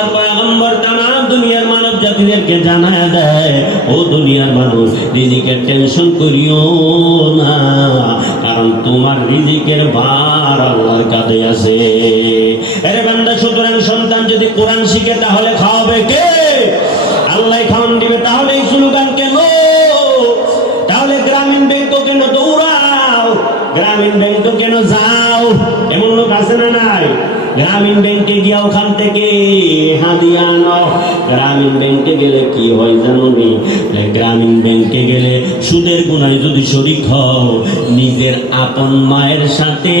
আল্লাহর পয়গম্বর দুনিয়ার মানব জাতিদেরকে জানায় দেয়, ও দুনিয়ার মানুষ টেনশন করিও না, কারণ তোমার রিজিকের ভার আল্লাহর কাছে আছে। বান্দা, সুতরাং সন্তান যদি কোরআন শিখে, তাহলে খাওয়াবে কে? আল্লাহ খাওয়ান দিবে তাহলে গ্রামীণ ব্যাংকে গিয়া ওখান থেকে হাদিয়া আনো গ্রামীণ ব্যাংকে গেলে কি হয় জানো নি? গ্রামীণ ব্যাংকে গেলে সুদের গুণায় যদি শরিক হও, নিজের আপন মায়ের সাথে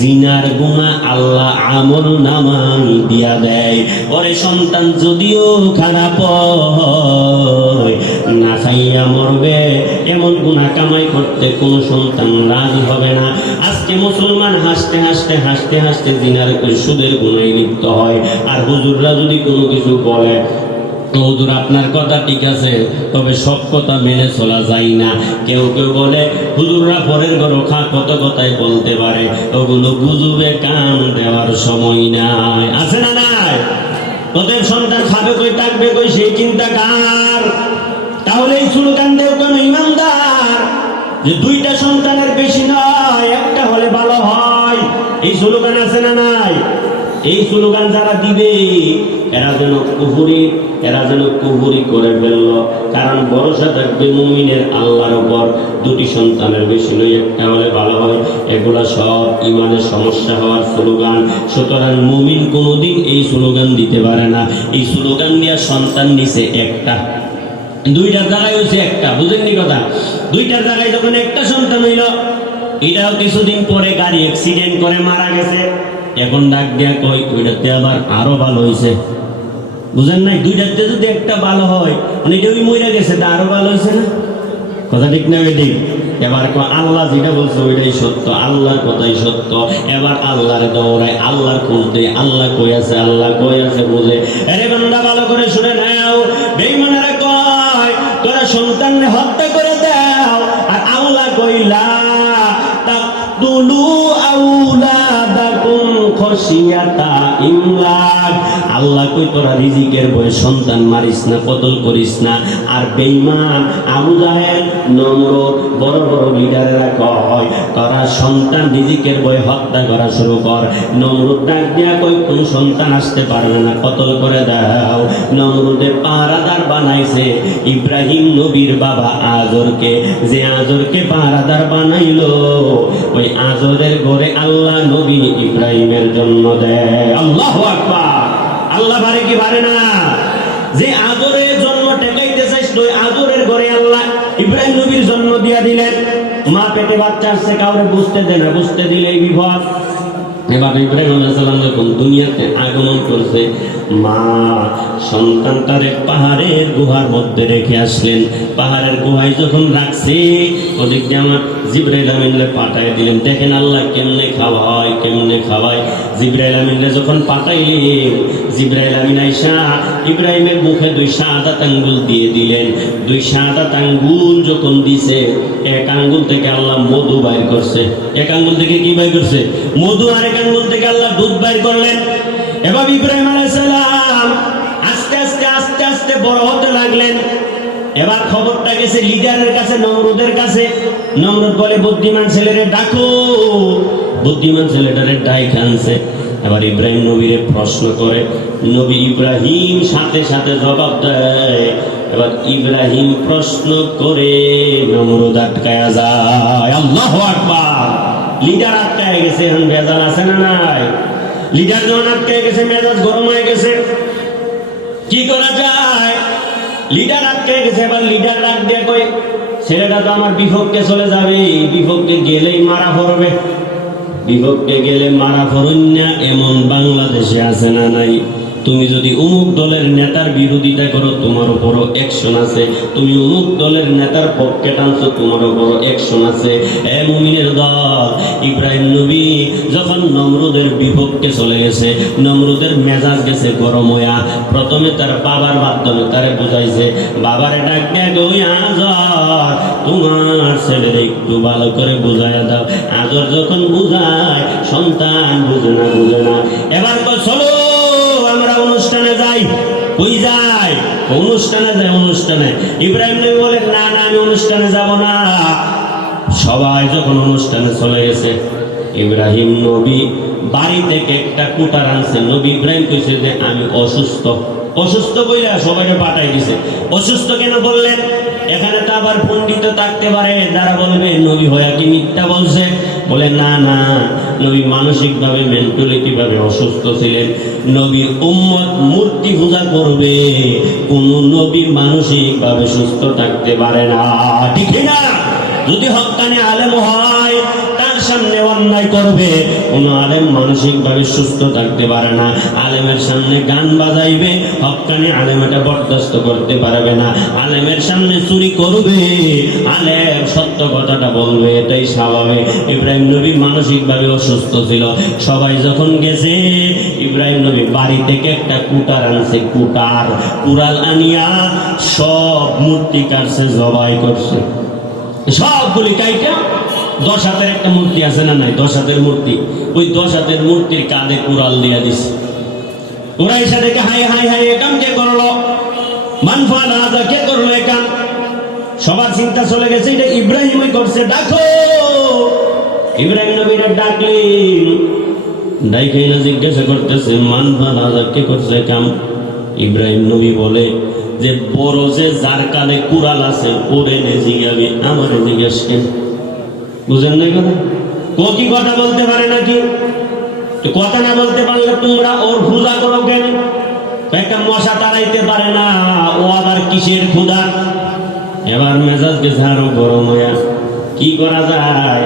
জিনার গুণা আল্লাহ আমল নামাই দিয়া দেয়। ওরে সন্তান যদিও খারাপ হয় খাইয়া মরবে, এমন গুণা কামাই করতে কোন সন্তান রাজি হবে না। আজকে মুসলমান হাসতে হাসতে হাসতে হাসতে দিনার সুদের গুণায় লিপ্ত হয়। আর হুজুররা যদি কোনো কিছু বলে হুজুর, আপনার কথা ঠিক আছে, তবে সব কথা মেনে চলা যায় না। কেউ কেউ বলে, হুজুররা পরের ঘর খা, কত কথাই বলতে পারে। ওগুলো বুঝবে কান দেওয়ার সময় নাই। আছে না নাই? তোদের সন্তান খাবে কই, থাকবে কই, সেই চিন্তা কার? তাহলে স্লোগান দেও কেন ইমানদার? যে দুইটা সন্তানের বেশি নয়, একটা হলে ভালো হয়। এই স্লোগান আছে না নাই? এই স্লোগান যারা দিবে, এরা যেন কুহুরি এরা যেন কুহুরি করে ফেলল। কারণ ভরসা থাকবে মুমিনের আল্লাহর উপর। দুটি সন্তানের বেশি নয়, একটা হলে ভালো হয়। এগুলা সব ইমানের সমস্যা হওয়ার স্লোগান সুতরাং মুমিন কোনোদিন এই স্লোগান দিতে পারে না। এই স্লোগান দেওয়া সন্তান নিছে একটা। দুইটার জায়গায় হয়েছে একটা, বুঝেননি কথা? দুইটার জায়গায় যখন একটা সন্তান হইল, এটাও কিছুদিন পরে গাড়ি অ্যাক্সিডেন্ট করে মারা গেছে। এখন ডাক দেয়া কই ওইটাতে আবার আরও ভালো হয়েছে বুঝেন নাই? দুইটাতে যদি একটা ভালো হয় মানে ওই মরে গেছে, তা আরও ভালো হয়েছে না? কথা ঠিক না ঠিক এবার আল্লাহ যেটা বলছে ওইটাই সত্য, আল্লাহর কথাই সত্য। এবার আল্লাহর দৌড়ায়, আল্লাহর খুঁজতে আল্লাহ কই আছে, আল্লাহ কই আছে বুঝে। আরে বান্দা, ভালো করে শুনে নাও খসিয়াতা ইমলাক আল্লাহ কই, তোরা রিজিকের বয়ে সন্তান মারিস না, কতল করিস না? আর বেঈমান আবু জাহেল নমরুদ বড় বড় লিডারেরা কয়, তোরা সন্তান রিজিকের বয়ে হত্যা করা শুরু কর। নমরুদ ডাক দিয়া কই কোন সন্তান আসতে পারবে না, কতল করে দাও। নমরুদে পাহারাদার বানাইছে ইব্রাহিম নবীর বাবা আজরকে। যে আজরকে পাহারাদার বানাইলো, ওই আজরের ঘরে আল্লাহ নবী ইব্রাহিমের জন্য দেয়। আল্লাহ আকবার। আল্লাহ বারে কি বারে না? যে আদরের জন্ম টেকাইতে চাইছ, ওই আদরের ঘরে আল্লাহ ইব্রাহিম নবীর জন্ম দিয়া দিলেন। মা পেটে বাচ্চা আসছে, কাউরে বুঝতে দেয় না, বুঝতে দিলে এই বিপদ এবার ইব্রাহিম আলাইসাল্লাম যখন দুনিয়াতে আগমন করছে মা সন্তানটারে পাহাড়ের গুহার মধ্যে রেখে আসলেন। পাহাড়ের গুহায় যখন রাখছে, ওদিক আমার জিব্রাইল আমিনলে পাঠাই দিলেন। দেখেন আল্লাহ কেমনে খাওয়ায় কেমনে খাওয়ায়। জিব্রাইল আমিনলে যখন পাঠাইলেন, জিব্রাইল আমিন আইসা ইব্রাহিমের মুখে দুই সাদাত আঙ্গুল দিয়ে দিলেন। দুই সাদাত আঙ্গুল যখন দিছে, এক আঙ্গুল থেকে আল্লাহ মধু বাইর করছে। এক আঙ্গুল থেকে কি বাইর করছে? মধু আর এক আঙ্গুল থেকে আল্লাহ দুধ বাইর করলেন। এবার ইব্রাহিম আলাইসালাম আস্তে আস্তে আস্তে আস্তে বড় হতে লাগলেন। এবার খবরটা গেছে লিডারের কাছে, নমরুদের কাছে। নমরুদ বলে, বুদ্ধিমান ছেলেরে ডাকো। বুদ্ধিমান ছেলেটারে ডাই খানছে এবার ইব্রাহিম নবীরে প্রশ্ন করে, নবী ইব্রাহিম সাথে সাথে জবাব দেয়। এবার ইব্রাহিম প্রশ্ন করে, নমরুদ আটকায়া যায়। আল্লাহ আকবার। লিডার আটকায় গেছে। এখন ভেজাল আছে না নাই? লিডার যখন আটকে গেছে, মেজাজ গরম হয়ে গেছে। কি করা যায়? লিডার আটকে গেছে? এবার লিডার ডাক দিয়ে কই, ছেলেটা তো আমার বিপক্ষে চলে যাবে বিপক্ষে গেলেই মারা পড়বে। বিপক্ষে গেলে মারা পড়ুন না, এমন বাংলাদেশে আছে না নাই। তুমি যদি অমুক দলের নেতার বিরোধিতা করো, তোমার উপরও অ্যাকশন আছে। তুমি অমুক দলের নেতার পক্ষে টানছো, তোমার উপরও অ্যাকশন আছে। এ মুমিনের দল, ইব্রাহিম নবী যখন নমরুদের বিপক্ষে চলে গেছে, নমরুদের মেজাজ গেছে গরম হইয়া। প্রথমে তার বাবার মাধ্যমে তারে বুঝাইছে, বাবারে এটা আজর, তোমার ছেলের একটু ভালো করে বুঝাইয়া দাও। আজর যখন বুঝায়, সন্তান বুঝে না বুঝে না। এবার কই চলো। অনুষ্ঠানে যায়, অনুষ্ঠানে। ইব্রাহিম নবী বলে না না, আমি অনুষ্ঠানে যাব না। সবাই যখন অনুষ্ঠানে চলে গেছে, ইব্রাহিম নবী বাড়ি থেকে একটা কুটার আনছে। নবী ইব্রাহিম কইছে যে, আমি অসুস্থ। অসুস্থ বইলা সবাইকে পাঠাই দিছে। অসুস্থ কেন বললেন? এখানে তো আবার পণ্ডিত থাকতে পারে। যারা বলবে, নবী হয়া কি মিথ্যা বলছে? বলে, না না। নবী মানসিকভাবে মেন্টালিটি ভাবে অসুস্থ ছিলেন। নবী উম্মত মূর্তি পূজা করবে। কোন নবী মানসিকভাবে সুস্থ থাকতে পারে না। ঠিক না যদি হকানে আলেম হয় অন্যায় করবে, কোন আলেম মানসিকভাবে সুস্থ থাকতে পারে না। আলেমের সামনে গান বাজাইবে হকানি আলেম এটা বরদাস্ত করতে পারবে না। আলেমের সামনে চুরি করবে, আলেম সত্য কথাটা বলবে, এটাই স্বাভাবিক। ইব্রাহিম নবী মানসিকভাবে অসুস্থ ছিল। সবাই যখন গেছে, ইব্রাহিম নবী বাড়ি থেকে একটা কুটার আনছে, কুটার। কুড়াল আনিয়া সব মূর্তি কাটছে, জবাই করছে। সবগুলি কাইটা দশ হাতের একটা মূর্তি আছে না নাই? দশ হাতের মূর্তি। ওই দশ হাতের মূর্তির কাঁধে কুড়াল দিয়া দিছে। ওরা এসে দেখে হাই হাই হাই একাম কে করল? মানফা রাজা কে করল একাম সবার চিন্তা চলে গেছে, এটা ইব্রাহিমই করছে, ডাকো! ইব্রাহিম নবীরা ডাকলেন। ডাইকে না জিজ্ঞাসা করতেছে, মানফা রাজা কে করছে কাম? ইব্রাহিম নবী বলে, যে বড় যে যার কানে কুড়াল আছে, ওরে নে জিগাবি আমার জিজ্ঞাসা বুঝেন না কথা? ও কি কথা বলতে পারে নাকি? কথা না বলতে পারলে তোমরা ওর ভুজা করো কেন? একটা মশা তাড়াইতে পারে না। ও আবার কিসের ক্ষুদা এবার মেজাজ ঝাড়ো গরম হইয়া কি করা যায়?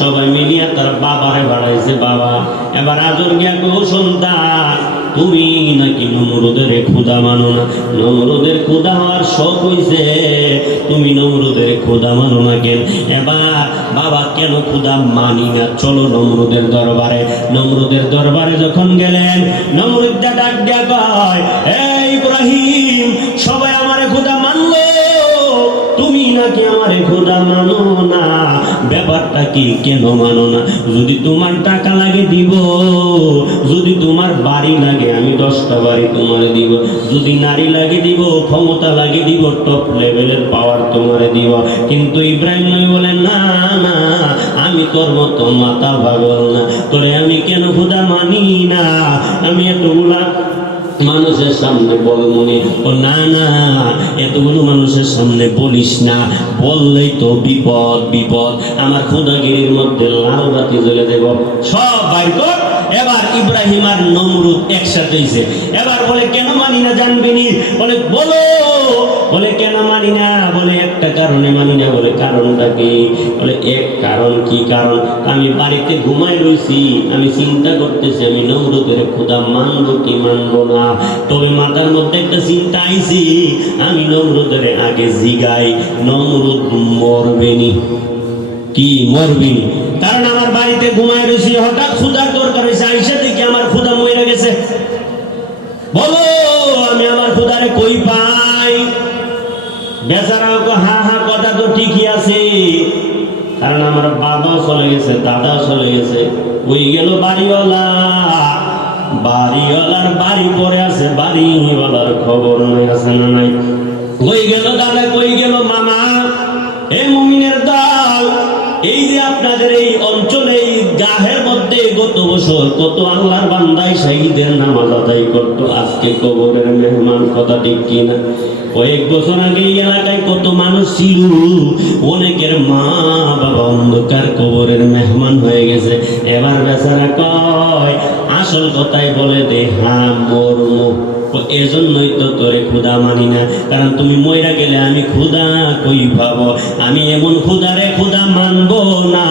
সবাই মিলিয়া তার বাবারে বাড়াইছে, বাবা, এবার আজর গিয়া কেউ সন্তান তুমি নাকি নমরুদের ক্ষুদা মানো না? নমরুদের ক্ষুদা হওয়ার শখ হইছে, তুমি নমরুদের ক্ষুদা মানো না কেন? এবার বাবা, কেন ক্ষুদা মানি না? চলো নমরুদের দরবারে। নমরুদের দরবারে যখন গেলেন নমরুদটা ডাক দিয়া কয়, এই ইব্রাহিম, সবাই আমারে ক্ষুদা মানলো? তুমি নাকি আমারে খোদা মানো না? ব্যাপারটা কি কেন মানো না? যদি তোমার টাকা লাগে দিব, যদি তোমার বাড়ি লাগে আমি দশটা বাড়ি তোমারে দিব। যদি নারী লাগে দিব, ক্ষমতা লাগে দিব টপ লেভেলের পাওয়ার তোমারে দিব। কিন্তু ইব্রাহিম নবী বলেন, না না, আমি তোর মতো মাথা পাগল না। তোরে আমি কেন খোদা মানি না? আমি এতগুলা মানুষের সামনে বল মনে। ও না না, এতগুলো মানুষের সামনে বলিস না। বললেই তো বিপদ বিপদ। আমার খোদাগিরির মধ্যে লাল বাতি জ্বলে দেব। সব বাইর কর। এবার ইব্রাহিম আর নমরুদ একসাথে এবার বলে, কেন মানি না জানবিনি বলে, বলো বলে, কেন মানি না? বলে, একটা কারণে মানি না। বলে, কারণটা কি? বলে, এক কারণ, কি কারণ? আমি বাড়িতে ঘুমাই রইছি। আমি চিন্তা করতেছি, আমি নমরুদের খোদা, মানবো কি মানবো না? তবে মাথার মধ্যে একটা চিন্তা আইছি, আমি নমরুদের আগে জিগাই, নমরুদ মরবেনি। কি মরবেনি? কারণ আমার বাড়িতে ঘুমাই রয়েছি হঠাৎ ক্ষুদার দরকার হয়েছে আইসা দেখি আমার ক্ষুদা মরে গেছে বলো আমি আমার ক্ষুদারে কই পাই বেচারাও কো হা হা কথা তো ঠিকই আছে কারণ আমার বাবাও চলে গেছে, দাদা চলে গেছে। ওই গেল বাড়িওয়ালা। বাড়িওয়ালার বাড়ি পরে আছে, বাড়িওয়ালার খবর আছে না নাই? কই গেল দাদা কই গেল মামা। এ মুমিনের দল, এই যে আপনাদের এই অঞ্চলে এই মধ্যে গত বছর কত আল্লাহর বান্দাই শহীদের নামাজ আদায় করতো, আজকে কবরের মেহমান, কথা ঠিক কিনা? কয়েক বছর আগে এই এলাকায় কত মানুষ ছিল, অনেকের মা বাবা অন্ধকার কবরের মেহমান হয়ে গেছে। এবার বেচারা কয়, আসল কথাই বলে দে হ্যাঁ মর্ম। এজন্যই তো তোরে ক্ষুদা মানি না। কারণ তুমি মইরা গেলে আমি ক্ষুদা কই পাবো? আমি এমন ক্ষুদারে ক্ষুদা মানবো না,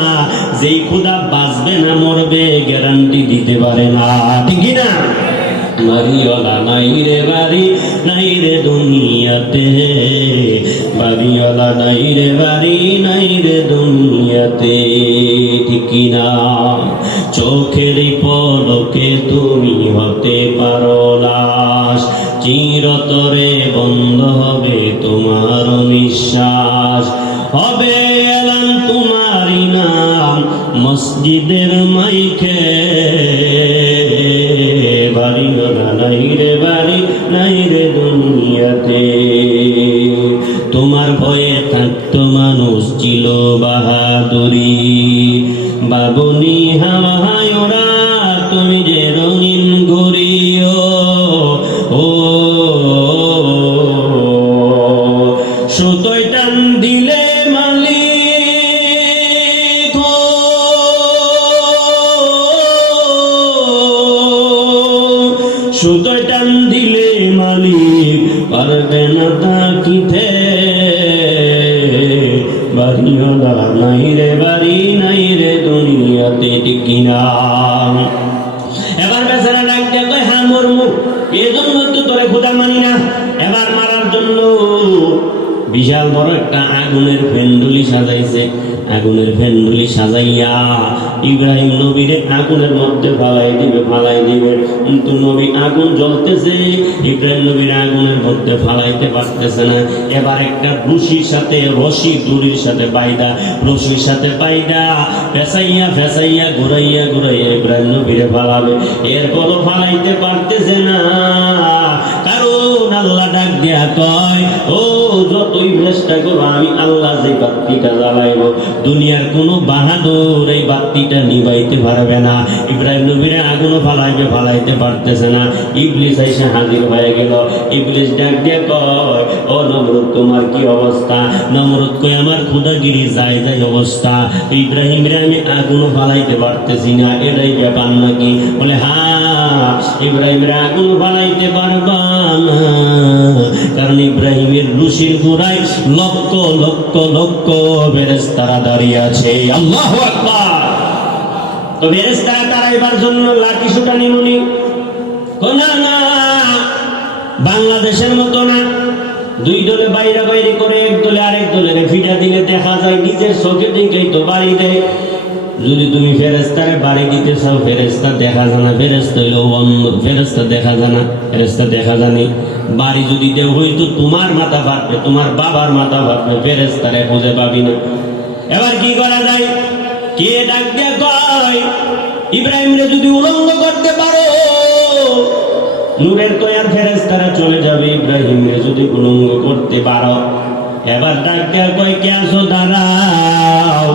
যেই ক্ষুদা বাঁচবে না, মরবে, গ্যারান্টি দিতে পারে না। ঠিক না? বাড়িওয়ালা, নাই রে বাড়ি, নাই রে দুনিয়াতে। নাই রে বাড়ি, নাই রে দুনিয়াতে। ঠিক না? চোখের পলকে তুমি হতে পারো লাশ। চিরতরে বন্ধ হবে তোমার নিঃশ্বাস। হবে এলান তোমারই নাম, মসজিদের মাইকে। ডাক দিয়ে কয় হ্যাঁ মরমু। এই জন্য তো তোরে খোদা মানি না। এবার মারার জন্য বিশাল বড় একটা আগুনের ফেন্ডুলি সাজাইছে। আগুনের ফেন্ডুলি সাজাইয়া ইব্রাহিম নবীরে আগুনের মধ্যে ফালাই দিবে ফালাই দিবে। কিন্তু নবী আগুন জ্বলতেছে, ইব্রাহিম নবীর আগুনের মধ্যে ফালাইতে পারতেছে না। এবার একটা রশির সাথে রশি দড়ির সাথে বাইদা রশির সাথে বাইদা ফেসাইয়া ফেসাইয়া ঘুরাইয়া ঘুরাইয়া ইব্রাহিম নবীরে ফালাবে। এরপরও ফালাইতে পারতেছে না। কারণ আল্লাহ ডাক দিয়া কয়, ও যতই চেষ্টা করো, আমি আল্লাহ যে বাত্তিটা জ্বালাইব, দুনিয়ার কোনো বাহাদুর এই বাত্তিটা নিবাইতে পারবে না। ইব্রাহিম নবীরে আগুনও ফালাইবে, ফালাইতে পারতেছে না। ইবলিস এসে হাজির হয়ে গেল। ইবলিস ডাক দিয়ে কয়, ও নমরুদ, তোমার কি অবস্থা? নমরুদ কই আমার খুদাগিরি যায় যায় অবস্থা। ইব্রাহিম রে আমি আগুনও ফালাইতে পারতেছি না, এটাই ব্যাপার নাকি? বলে হ্যাঁ ইব্রাহিম রে আগুন ফালাইতে পারবা না। কারণ ইব্রাহিমের রুশির গোড়ায় লক্ষ লক্ষ লক্ষ ফেরেশতারা দাঁড়িয়ে আছে। আল্লাহু তো ফেরেশতারা তারাইবার জন্য লাঠি সুটা নিমুনি না। না বাংলাদেশের মতো না। দুই দলে বাইরে বাইরে করে এক দলে আরেক দলে ফিটা দিলে দেখা যায় নিজের চোখে দিকেই তো বাড়ি দেয়। যদি তুমি ফেরেস্তারে বাড়ি দিতে চাও ফেরেস্তা দেখা জানা ফেরেস্তা হইল ফেরেস্তা দেখা জানা ফেরেস্তা দেখা জানি বাড়ি যদি দেও হইতো তোমার মাথা ফাটবে, তোমার বাবার মাথা ফাটবে ফেরেস্তারে খুঁজে পাবি না। এবার কি করা যায়? কে ডাক দিয়ে কয়, ইব্রাহিমরে যদি উলঙ্গ করতে পারো, নূরের তৈয়ার ফেরেস্তারা চলে যাবে ইব্রাহিম রে যদি উলঙ্গ করতে পারো। এবার ডাক দেয়া কয়, কে আসো দাঁড়াও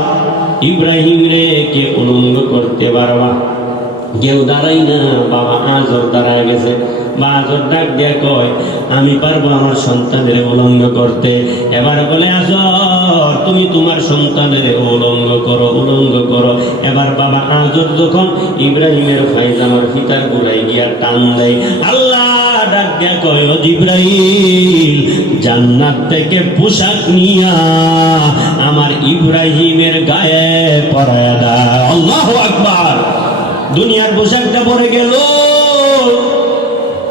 ইব্রাহিম রে কে উলঙ্গ করতে পারবা কেউ দাঁড়াই না, বাবা আজর দাঁড়ায় গেছে। আজর ডাক দিয়া কয়, আমি পারব আমার সন্তানের উলঙ্গ করতে? এবার বলে, আজর, তুমি তোমার সন্তানের উলঙ্গ করো উলঙ্গ করো। এবার বাবা আজর যখন ইব্রাহিমের ফাইজামার ফিতার গুড়াই গিয়া টান দেয়, আল্লাহ ডাক দিয়া কয় জিব্রাইল, জান্নাত থেকে পোশাক নিয়া আমার ইব্রাহিমের গায়ে পরায় দাও। আল্লাহু আকবার। দুনিয়ার পোশাকটা পরে গেল।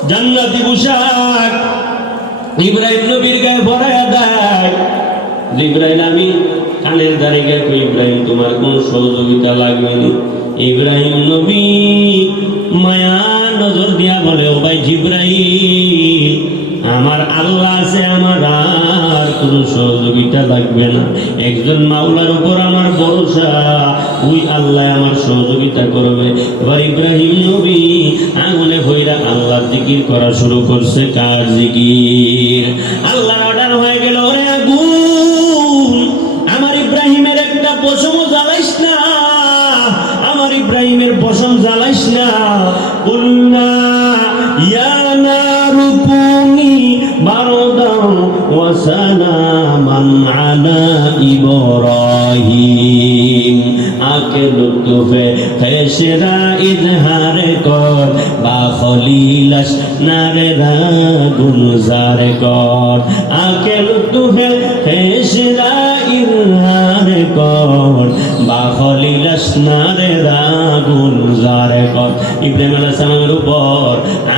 জান্নাতি পোশাক। ইব্রাহিম নবীর গায়ে ভরাইয়া দেয় ইব্রাহিম আমি কানের গিয়ে কই, ইব্রাহিম তোমার কোন সহযোগিতা লাগবে না? ইব্রাহিম নবী মায়া নজর দিয়া বলে ও ভাই জিব্রাহিম আমার আল্লাহ আছে, আমার আর কোনো সহযোগিতা লাগবে না। একজন মাওলার উপর আমার ভরসা, ওই আল্লাহ আমার সহযোগিতা করবে। এবার ইব্রাহিম নবী আঙুলে ভৈরা আল্লাহ জিকির করা শুরু করছে। কার জিকির? আল্লাহর লুতুফে ফেসরা ইজহার কর বা খলিলাস নারে গুলজার কর আকে লুতুফে ফেসরা ইজহার কর আগুন জারে কর। ইব্রাহিম সালামের উপর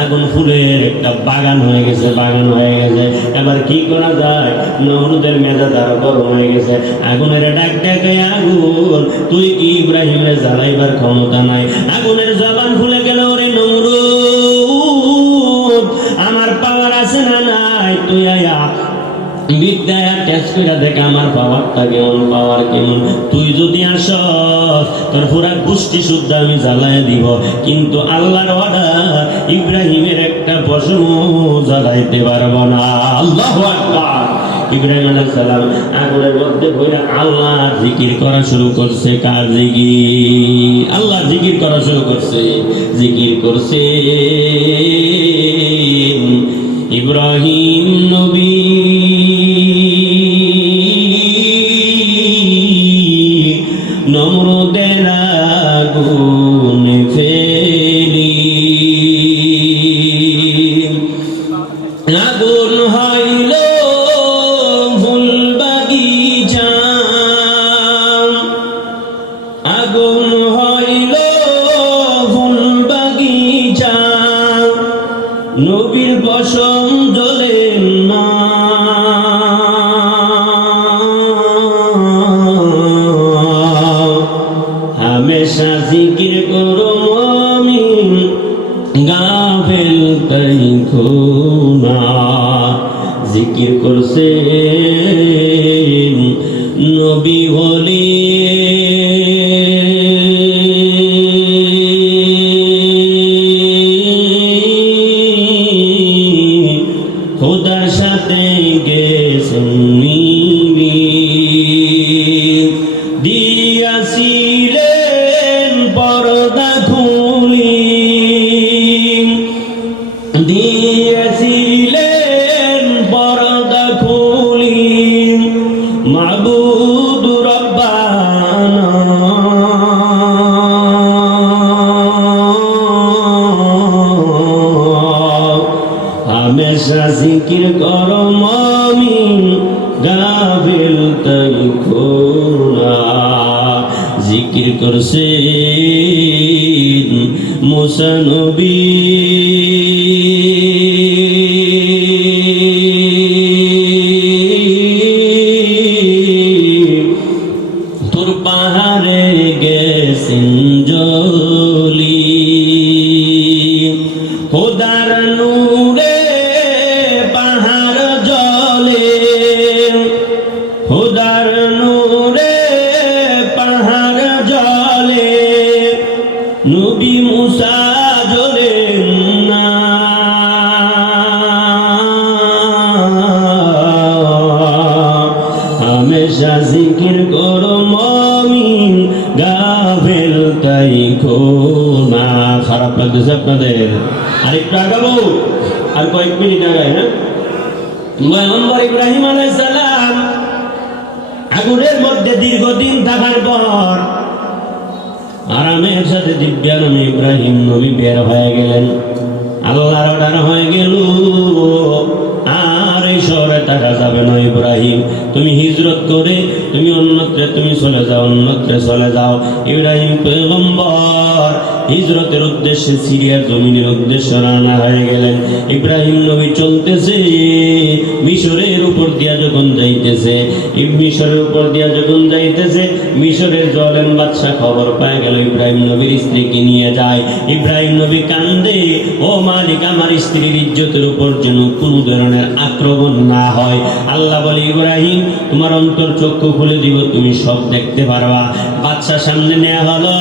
আগুন ফুলের একটা বাগান হয়ে গেছে, বাগান হয়ে গেছে। এবার কি করা যায়? নমরুদের মেজাজ আরও গরম হয়ে গেছে। আগুনের ডাক ডাকে আগুন, তুই কি ইব্রাহিমের জ্বালাইবার ক্ষমতা নাই? আগুনের আমার পাওয়ারটা কেমন, পাওয়ার কেমন? তুই যদি আসস, তোর পুরা গোষ্ঠী শুদ্ধ আমি জ্বালায় দিব। কিন্তু আল্লাহর অর্ডার ইব্রাহিমের একটা পশম জ্বালাইতে পারব না। আল্লাহ ইব্রাহিম আলাইহিস সালাম আগুনের মধ্যে বইরা আল্লাহ জিকির করা শুরু করছে। কার জিকির? আল্লাহ জিকির করা শুরু করছে। জিকির করছে ইব্রাহিম নবী। নমরুদের নবী বলি। জিকির করছে মুসানবী গাভেল তাই না খারাপ লাগতেছে আপনাদের। আগাবো। আর কয়েক মিনিট আগায় হ্যাঁ পয়গম্বর ইব্রাহিম আলাইহিস সালাম আগুনের মধ্যে দীর্ঘদিন থাকার পর আরামের সাথে দিব্যানম ইব্রাহিম নবী বের হয়ে গেলেন। আল্লাহর অর্ডার হয়ে গেল। আর এই শহরে থাকা যাবে না, ইব্রাহিম। তুমি হিজরত করে তুমি অন্যত্রে তুমি চলে যাও, অন্যত্রে চলে যাও। ইব্রাহিম পয়গম্বর, হিজরতের উদ্দেশ্যে সিরিয়ার জমিনের উদ্দেশ্যে রানা হয়ে গেলেন। ইব্রাহিম নবী চলতেছে, মিশরের উপর দিয়া যখন যাইতেছে মিশরের উপর দিয়া যখন যাইতেছে, মিশরের জলেন বাদশা খবর পায় গেল, ইব্রাহিম নবীর স্ত্রীকে নিয়ে যায়। ইব্রাহিম নবী কান্দে, ও মালিক, আমার স্ত্রীর ইজ্জতের উপর যেন কোনো ধরনের আক্রমণ না হয়। আল্লাহ বলে, ইব্রাহিম, তোমার অন্তর চক্ষু খুলে দিব, তুমি সব দেখতে পারবা। বাচ্চা সামনে নেওয়া হলো।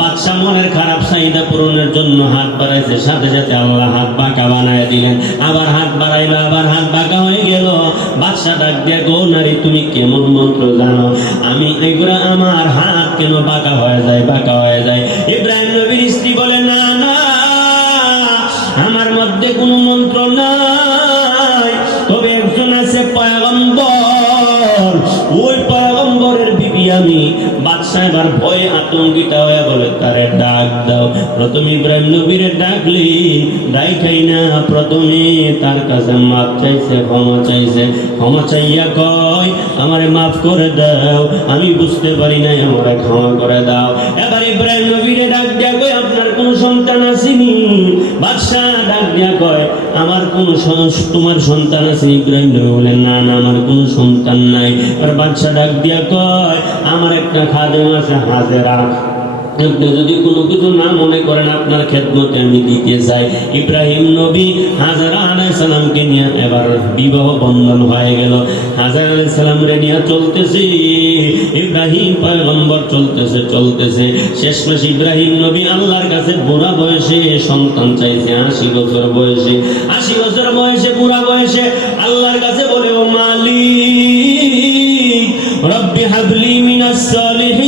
বাচ্চা মনের খারাপ চাহিদা পূরণের জন্য হাত বাড়াইছে। সাথে সাথে আল্লাহ হাত বাঁকা বানায় দিলেন। আবার হাত বাড়াইলো, আবার হাত বাঁকা হয়ে গেল। বাচ্চা ডাক দিয়ে, গো তুমি কেমন মন্ত্র জানো? আমি এগুলা আমার হাত কেন বাঁকা হয়ে যায়, বাঁকা হয়ে যায়? ইব্রাহিম বলে ডাক দাও। ইব্রাহিম নবীরে ডাকলি না, প্রথমে তার কাছে মাপ চাইছে, ক্ষমা চাইছে। ক্ষমা চাইয়া কয়, আমারে মাফ করে দাও, আমি বুঝতে পারি নাই, আমারে ক্ষমা করে দাও। এবার ইব্রাহিম নবীরে ডাক দিয়া কয়, আপনার কোন সন্তান আসেনি? বাদশাহ ডাক দিয়া কয়, আমার কোন তোমার সন্তান আছে ইব্রাহিম নবী বলেন না না, আমার কোন সন্তান নাই। আর বাদশাহ ডাক দিয়া কয়, আমার একটা খাদেম আছে, হাজেরা। আপনি যদি কোনো কিছু না মনে করেন, আপনার খেদমতে আমি দিতে চাই। ইব্রাহিম নবী হাজারা আলাইসালামকে নিয়ে এবার বিবাহ বন্ধন হয়ে গেল। হাজার আলাইসালাম রে নিয়ে চলতেছে। ইব্রাহিম পয়গম্বর চলতেছে চলতেছে। শেষমেশ ইব্রাহিম নবী আল্লাহর কাছে বুড়া বয়সে সন্তান চাইছে, আশি বছর বয়সে। আশি বছর বয়সে, বুড়া বয়সে আল্লাহর কাছে বলে, ও মালিক, রব্বি হাবলি মিনাস সালিহিন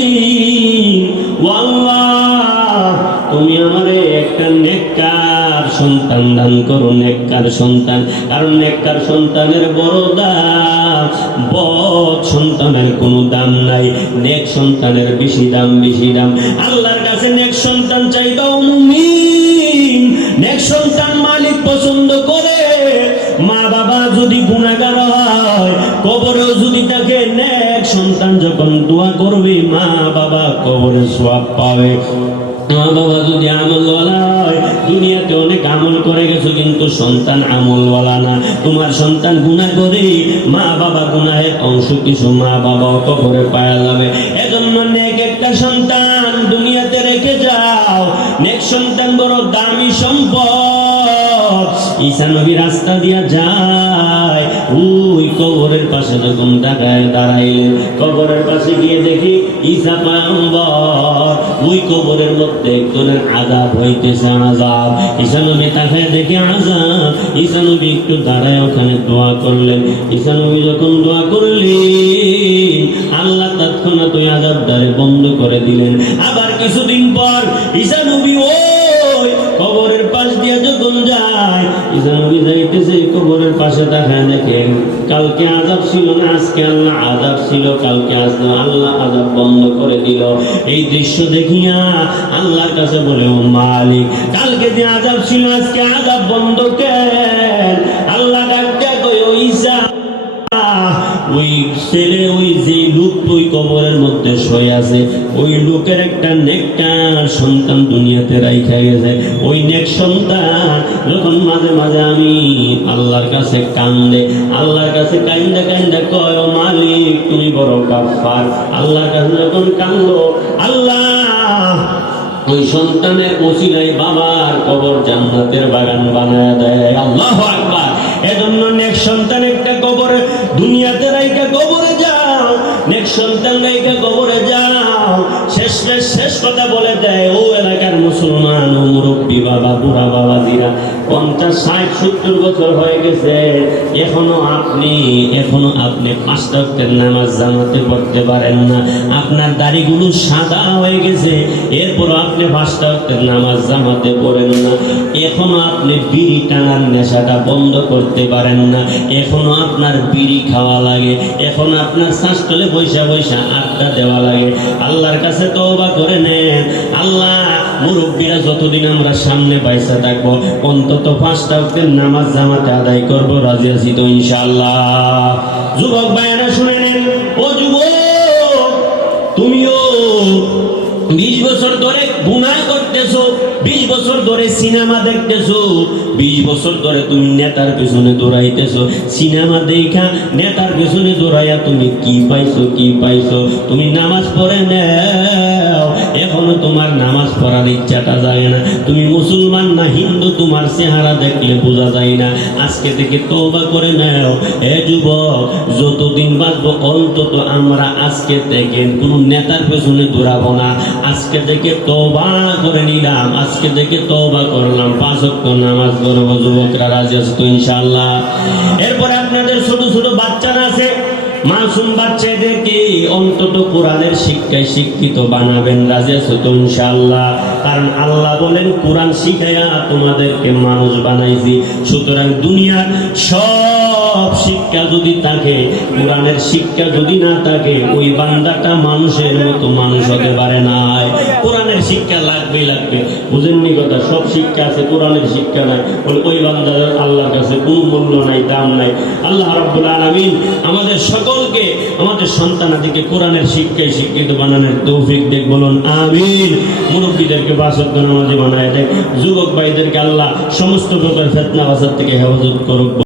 সন্তান দান করো নেককার সন্তান। কারণ নেককার সন্তানের বড় দাম বদ সন্তানের কোনো দাম নাই। নেক সন্তানের বেশি দাম বেশি দাম। আল্লাহর কাছে নেক সন্তান চাইবাও মুমিন। নেক সন্তান মালিক পছন্দ করে। মা বাবা যদি গুণাগার হয়, কবরেও যদি তাকে নেক সন্তান যখন দোয়া করবে, মা বাবা কবরে সোয়াব পাবে। কিন্তু সন্তান আমলওয়ালা না। তোমার সন্তান গুণা করে মা বাবা গুনাহের অংশ কিছু মা বাবা অত করে পায়া যাবে। এজন্য নেক একটা সন্তান দুনিয়াতে রেখে যাও। নেক সন্তান বড় দামি সম্পদ। ঈসা নবী রাস্তা দিয়া যায়। ওই পাশে যখন টাকায় দাঁড়াইলেন, কবরের পাশে গিয়ে দেখি ঈসা পায়ম্বর ওই কবরের মধ্যে একজনের আজাব হইতেছে আজাব ঈসা নবী তাকে দেখে আজাব ঈসা নবী একটু দাঁড়ায় ওখানে দোয়া করলেন। ঈসা নবী যখন দোয়া করলেন, আল্লাহ তৎক্ষণাৎ ওই আজাব দ্বারে বন্ধ করে দিলেন। আবার কিছুদিন পর ঈসা নবী ওই কবরের পাশ দিয়ে যখন যায়, ঈসা নবী কবরের পাশে দেখায় দেখেন কালকে আজাব ছিল না, আজকে আল্লাহ আজাব ছিল, কালকে আজকে আল্লাহ আজাব বন্ধ করে দিল। এই দৃশ্য দেখিয়া আল্লাহর কাছে বলে, ও মালিক, কালকে যে আজাব ছিল, আজকে আজাব বন্ধ কেন? আল্লাহ ডাক্তার ওই ছেলে ওই কবরের মধ্যে শুয়ে আছে। ওই লোকের একটা নেকটার সন্তান দুনিয়াতে রাইখা গেছে। ওই নেক সন্তান যখন মাঝে মাঝে আমি আল্লাহর কাছে কান্দে, আল্লাহর কাছে কান্দে কান্দে কয় মালিক, তুমি বড় কাফার আল্লাহর কাছে যখন কান্দো, আল্লাহ, ওই সন্তানের ওসিলাই বাবার কবর জান্নাতের বাগান বানায় দেয়। আল্লাহ আকবার। এজন্য নেক সন্তান একটা কবরে দুনিয়াতে সন্তান রাইকা কবরে যাও। শেষ শেষ কথা বলে দেয়, ও এলাকার মুসলমান, ও মুরব্বী বাবা, বুড়া বাবা দিরা পঞ্চাশ, ষাট, সত্তর বছর হয়ে গেছে। এখনও আপনি এখনও আপনি পাঁচটা ওয়াক্তের নামাজ জামাতে পড়তে পারেন না। আপনার দাড়িগুলো সাদা হয়ে গেছে। এরপর আপনি পাঁচটা ওয়াক্তের নামাজ জামাতে পড়েন না। এখনও আপনি বিড়ি টানার নেশাটা বন্ধ করতে পারেন না। এখনও আপনার বিড়ি খাওয়া লাগে। এখন আপনার শ্বাসতলে বৈশা বৈশা আড্ডা দেওয়া লাগে। আল্লাহর কাছে তওবা করে নেন। আল্লাহ মুরব্বীরা যতদিন আমরা সামনে পয়সা থাকব, অন্তত পাঁচটা ওয়াক্তের নামাজ জামাতে আদায় করব, রাজি আছি তো ইনশাআল্লাহ। যুবক ভাইয়েরা শুনে নেন, ও যুবক, তুমিও বিশ বছর ধরে গুনাহ করতেছো, বিশ বছর ধরে সিনেমা দেখতেছো, বিশ বছর ধরে তুমি নেতার পেছনে দৌড়াইতেছো, সিনেমা দেখা নেতার পেছনে দৌড়াইয়া তুমি কি পাইছো কি পাইছো? তুমি নামাজ পড়ে নাও এখনও তোমার নামাজ পড়ার ইচ্ছাটা যায় না। তুমি মুসলমান না, হিন্দু, তোমার চেহারা দেখলে বোঝা যায় না। আজকে থেকে তওবা করে নাও। এ যুবক, যতদিন বাঁচবো, অন্তত আমরা আজকে থেকে কোনো নেতার পেছনে দৌড়াবো না। আজকে থেকে তওবা করে নিলাম। আজকে থেকে তওবা করলাম। পাঁচ ওয়াক্ত নামাজ করব যুবকরা রাজি আছে তো ইনশাআল্লাহ? এরপরে আপনাদের ছোট ছোট বাচ্চারা আছে। মাসুম বাচ্চাদেরকে অন্তত কোরআনের শিক্ষায় শিক্ষিত বানাবেন? রাজে আছে তো ইনশাআল্লাহ? কারণ আল্লাহ বলেন, কোরআন শিখাইয়া তোমাদেরকে মানুষ বানাইছি। সুতরাং দুনিয়ার সব শিক্ষা যদি থাকে, কোরআনের শিক্ষা যদি না থাকে, ওই বান্দাটা মানুষের মতো মানুষ হতে পারে না। কোরআনের শিক্ষা লাগবে লাগবে। বুঝেননি কথা? সব শিক্ষা আছে, কোরআনের শিক্ষা নাই। বলে, ওই বান্দার আল্লাহর কাছে কোনো মূল্য নাই, দাম নাই। আল্লাহ রাব্বুল আলামিন আমাদের সকলকে, আমাদের সন্তানাদিকে কোরআনের শিক্ষায় শিক্ষিত বানানোর তৌফিক দেখ, বলুন, আমিন। মুরব্বীদেরকে বাসত্ব নামাজি বানায় দেয় যুবক ভাইদেরকে আল্লাহ সমস্ত প্রকার ফেতনা বাসার থেকে হেফাজত করুক।